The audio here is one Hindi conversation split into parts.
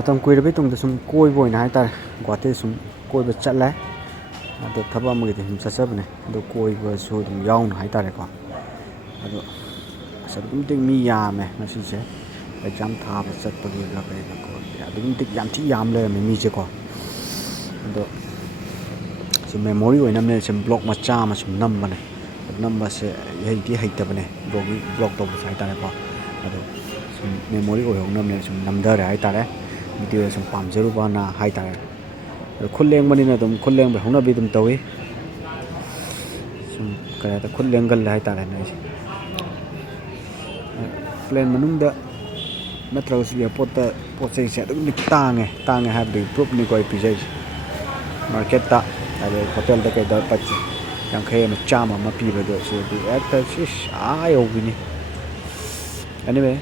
मतम कुइरबे तुंग सुम कोई बोइना हाय तार गुवाहाटी सुम कोई बे चले अदो थबा मगे हम ससबने अदो कोई बे सु दुम याउन हाय तारे को अदो असदुम तिक मी यामे मसीसे एग्जाम थाबा चटपगी लगे को अदुम तिक याम थी याम ले मी जे को अदो सिम मेमोरी ओइना ने सिम ब्लॉक मचा मा सुम नंबने नंबर से हेती हेतबने ब्लॉक तो हाय तारे को अदो सुम मेमोरी ओइहोंगनमने सुम नमदरे हाय तारे वीडियो सुम पामजरुबाना हाय तारे खुलेंबनिना तुम खुलेंब हौनबी तुम तवी सुम कयाता खुलेंगल हाय तारे नै प्लेन मनुंगदा नत्रगस एयरपोर्ट पोचै से अदुम तांगे हाबदि प्रूफ नि कोइ पिजै मार्केट ता अदे होटल दा कयदा पच्ची यांखै म चामा म पिबदो से दि एक्टर सिस आयोगिनी एनीवे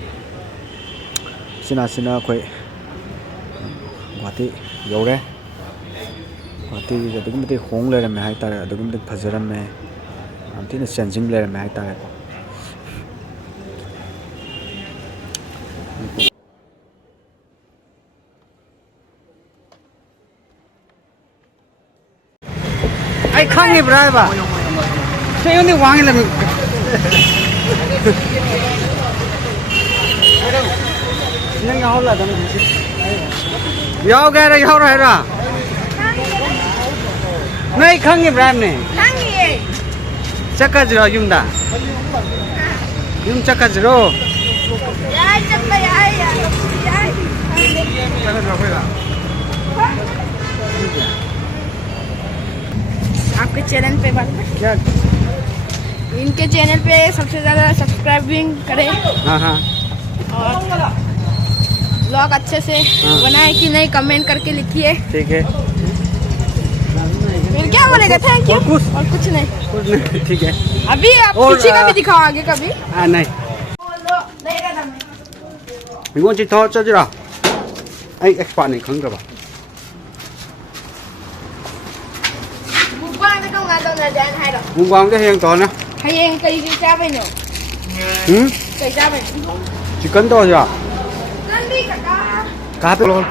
सिना कोइ गुवाहाटी यौरे गुवाहाटी अदुगुमते होंग लेरमे हाय तारे अदुगुमते फजरमे आमथिना चेंजिंग लेरमे हाय तारे ai khang bra ba sai oni wang le nang yaw la dam yaw ga ra yaw ra ra nai khang bra ne khang ye chaka jro yum da yum chaka jro ya chaka ya chaka jro hoga आपके चैनल पे बात क्या इनके चैनल पे सबसे ज़्यादा सब्सक्राइबिंग करें। हाँ और ब्लॉग अच्छे से बनाए कि नहीं कमेंट करके लिखिए। ठीक है फिर क्या बोलेगा थैंक यू और कुछ नहीं ठीक है अभी आप किसी का भी दिखाओ आगे कभी नहीं 이건 지 더 쪄지라 아이 엑스파네 큰가 봐 문광도 해양 떠나 하이행 cây cha bên nhổ 응? cây cha bên chỉ cần to rồi cân đi cả cá to luôn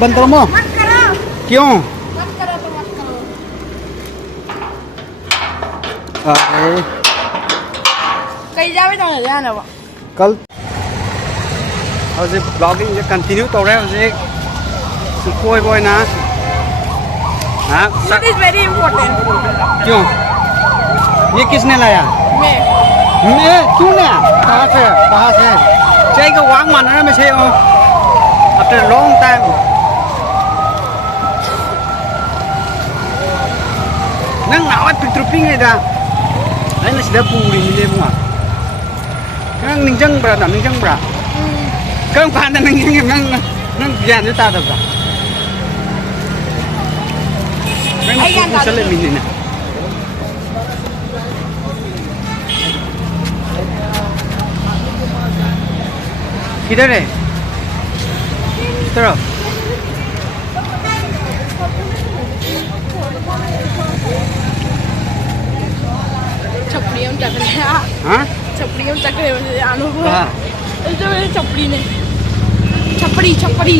bận to không mắc caro क्यों mắc caro तो mắc caro đấy cây cha bên trong là ra nào ạ कल हजे ब्लॉगिंग ये कंटिन्यू तो रहे हजे कोई बोय ना हाँ It is very important क्यों ये किसने लाया मैं क्यों लाया कहाँ से चाहिए का वांग मारना है मैं चाहिए after a long time nang nawat pitruping ida ay na sila puri nila mo nang ningjang bra kang pa na ningjang nang biyan ita ta ba Ay yan sa lemin na किधर है तरफ छपड़ी हम चक रहे हैं हाँ छपड़ी हम चक रहे हैं अनुभव कहाँ इधर मेरे छपड़ी ने छपड़ी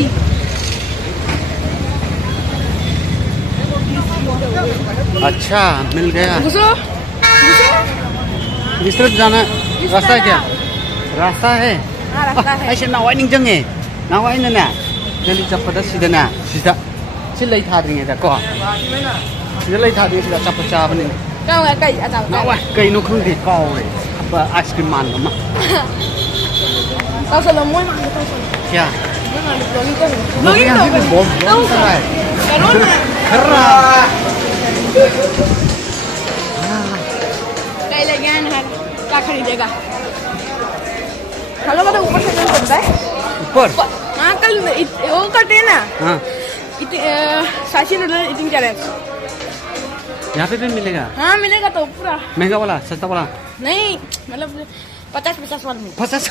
अच्छा मिल गया घुसो जिस तरफ जाना रास्ता है क्या रास्ता है हाँ रास्ता है ऐसे नावाई निंजंगे नावाई ना जल्दी चप्पदा सीधा सीधा सिलाई था देंगे को सिलाई था देंगे सीधा चप्पा चाबने क्या होगा कई अच्छा नावाई कई नो खंग दे काव रे अब आइसक्रीम मान मा tao sợ là môi mặt tao sợ क्या Vlogging đâu đâu sợ cái đó nè खर्रा đây là gan hả क्या खरीदेगा हेलो मतलब ऊपर से नहीं बनता है ऊपर हाँ कल वो कटे ना हाँ साशी नूडल ईटिंग चैलेंज यहाँ पे भी मिलेगा हाँ मिलेगा तो पूरा महंगा वाला सस्ता वाला नहीं मतलब 50 वाला में 50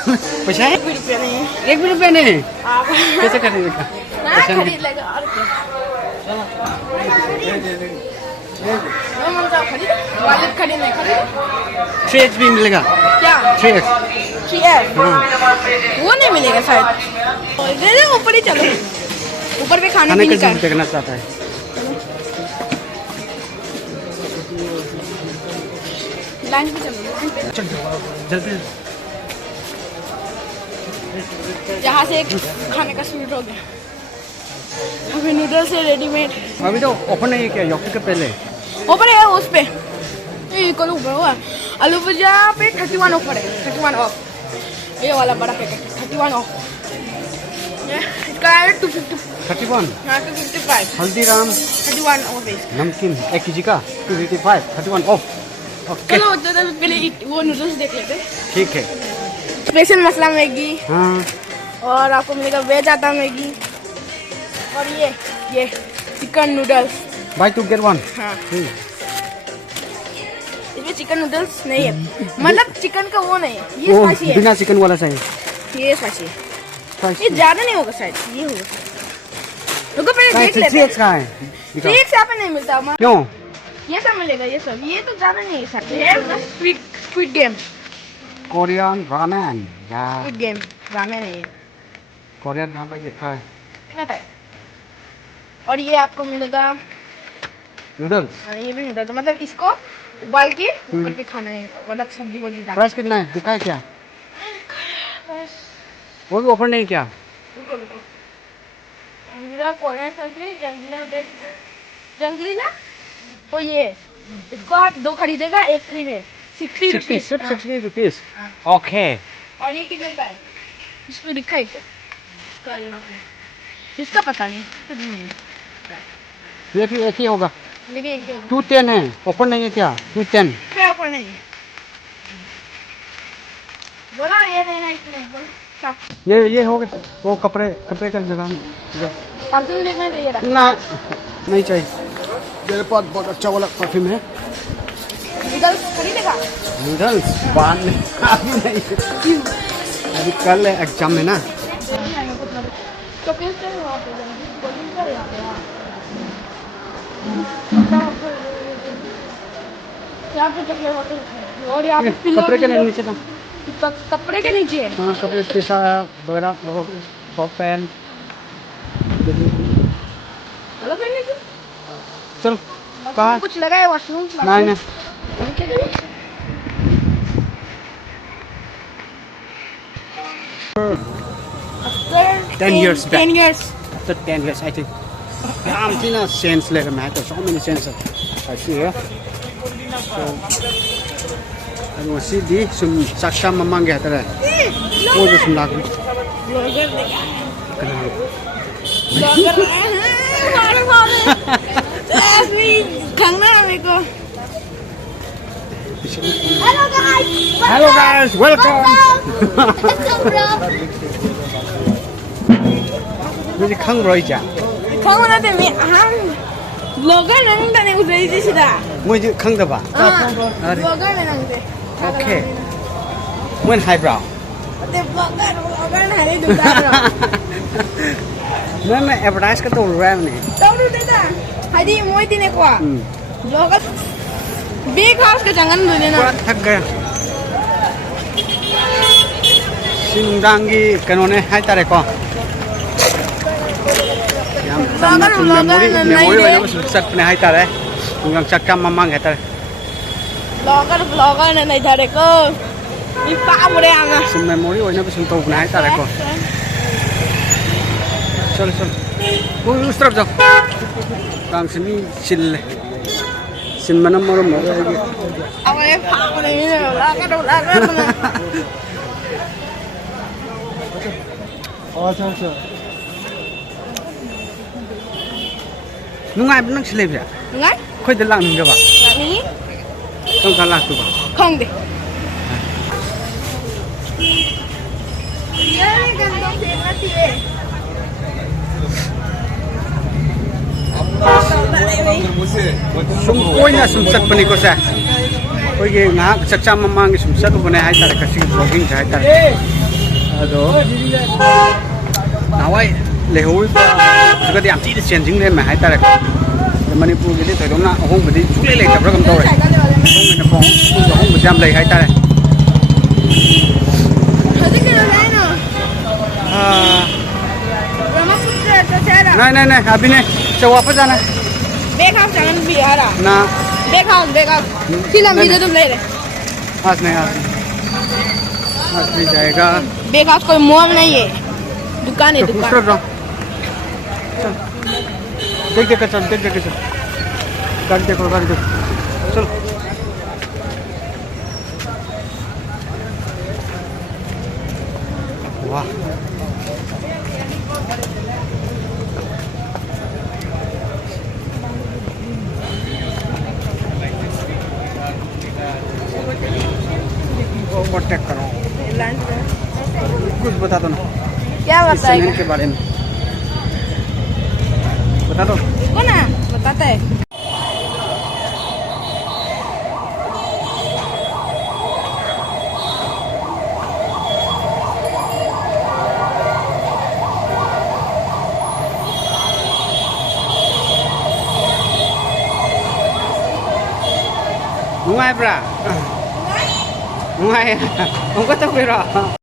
पैसा है 1 भी रुपया नहीं है 1 भी रुपया नहीं आप कैसे खरीदेगा हाँ खरीद लेगा और क्या वो मन जाओ खरीद वालेट खरीदने खरीद 3x भी मिलेगा क्या 3x 3F वो नहीं मिलेगा शायद। दे दे ऊपर ही चलो, ऊपर पे खाने पीने का देखना चाहता है। लंच पे चलो, जल्दी। जहाँ से खाने का शुरू हो गया। अभी नूडल्स है रेडीमेड। अभी तो ओपन नहीं है क्या योगी के पहले? ऊपर है उस पे, ये कल ऊपर हुआ। आलू भुजिया पे 31 ऑफर है, 31 ऑफ। ये वाला बड़ा पैकेट 31 ऑफ। इसका है 250। 31। हाँ 255। हल्दीराम 31 ऑफ है इसका। नमकीन 1 kg का 255, 31 ऑफ। ओके चलो पहले वो नूडल्स देख लेते हैं। ठीक है। स्पेशल मसाला मैगी, हाँ और आपको मिलेगा वेज आता मैगी, और ये चिकन नूडल्स। Bye 2 get 1। हाँ इसमें चिकन नूडल्स नहीं है, मतलब चिकन का वो नहीं है, ये वो स्पाइसी है। बिना चिकन वाला चाहिए। ये स्पाइसी है, ये ज्यादा नहीं होगा शायद, ये होगा। रुको पहले देख लेते हैं। 3x का है। दिखाओ। 3x यहाँ पे नहीं मिलता। क्यों? ये सब मिलेगा, ये सब, ये तो ज्यादा नहीं है sir. Squid game, Korean ramen या स्क्विड गेम रामेन है ये। कोरियन रामेन ये है। कितना है? और ये आपको मिलेगा नूडल्स। ये भी नूडल्स, मतलब इसको उबाल के ऊपर पे खाना है, मतलब सब्जी वब्जी डाल के। प्राइस कितना है? दिखाए क्या? वो भी ऑफर नहीं क्या? रुको मेरा कोरियन सब्जी जंगली ना, तो ये इसको आप 2 खरीदेगा 1 फ्री में, 60 रुपीज। 60 रुपीज। ओके। और ये कितने का है? इसमें लिखा है क्या? इसका पता नहीं। ये भी एक ही होगा। लेकिन एक 210 है, ऑफर नहीं है क्या? 210। क्या ऊपर नहीं बोला, ये नहीं ना इसमें बोलो क्या? ये हो गया। वो कपड़े का जगह परफ्यूम देखना चाहिए था। ना नहीं चाहिए। मेरे पास बहुत अच्छा वाला परफ्यूम है। नूडल्स खरीदेगा? नूडल्स बाद में, अभी नहीं। अभी कल एग्जाम है ना। तो फिर से वहाँ पे जाएंगे, बोलिंग कर यहाँ पे। यहाँ पे चॉकलेट होटल है, और यहाँ पे कपड़े के नीचे था। कपड़े के नीचे है। हाँ कपड़े शीशा वगैरह, शॉप पैन। हेलो पहनने की? चल कहाँ? कुछ लगा है वॉशरूम? नहीं नहीं। 10 years back. 10 years. After 10 years, I think. I'm seeing a sense later, man. There's so many senses I see here. So, I will see the some saksa mamang gata hai. Oh, this lag. Blogger देखा है। Kenal. ब्लॉगर मारे ऐसे खंगना है मेरे को। Hello guys. Hello guys, welcome. मुझे खंग रही जा। खंगना तो मैं हम ब्लॉगर नहीं था, नहीं उधर ही सीधा। मुझे खंग दबा। ब्लॉगर नहीं थे। Okay. When highbrow. ते ब्लॉगर नहीं दूसरा। मैं एडवर्टाइज करता हूँ रैम ने। तो देता। हदी मोई दिने को। ब्लॉगर बिग हाउस के जंगल में देना। पूरा थक गया। सिंगांगी कनोने है तारे को। मेमोरी वाले बस सट ने है तारे। सिंगांग चक्का मम्मांग है तारे। ब्लॉगर ने नहीं तारे को। ये पाप रहे आना। सिम मेमोरी वाले बस तो उतना है तारे को। चल चल। वो उस तरफ जाओ। काम से नहीं चिल। सिमना मरो मरो है ये। अब ये पाप नहीं है, ब्लॉगर ना। अच्छा। Nungai benang seleb ya? Ngai? Koi delang nungga ba? Ini? Tong kalah tu ba? Không deh. Iya nih gantong mati deh. Sum koi na sum sat pani ko sa. Koi ye ngak saksa mamang sum sat ko ne hai tare kasi vlogging hai tare. Ado. Nawai lehoi ba juga di amti de changing le ma hai tare ko. Manipur gi de thoi dong na hong ba di chule le ta program tore. Hong na pong hong ba jam le hai tare. Brahmaputra तो चेहरा नहीं नहीं नहीं अभी नहीं, चल वापस जाना है बेक हाउस जाना बिहार ना। बेक हाउस फिल्म भी तो तुम ले ले आज नहीं, आज नहीं जाएगा। बेक हाउस कोई मॉल नहीं है, दुकान है दुकान। चल देख देख कर चल, देख देख कर चल, गाड़ी देखो, गाड़ी देखो, चल। वाह ओवरटेक करो, कुछ बता दो ना क्या इस चैनल बताएगा के बारे में, बता दो। इसको ना बताता है। Nungai bra, nungai, không có tóc rồi.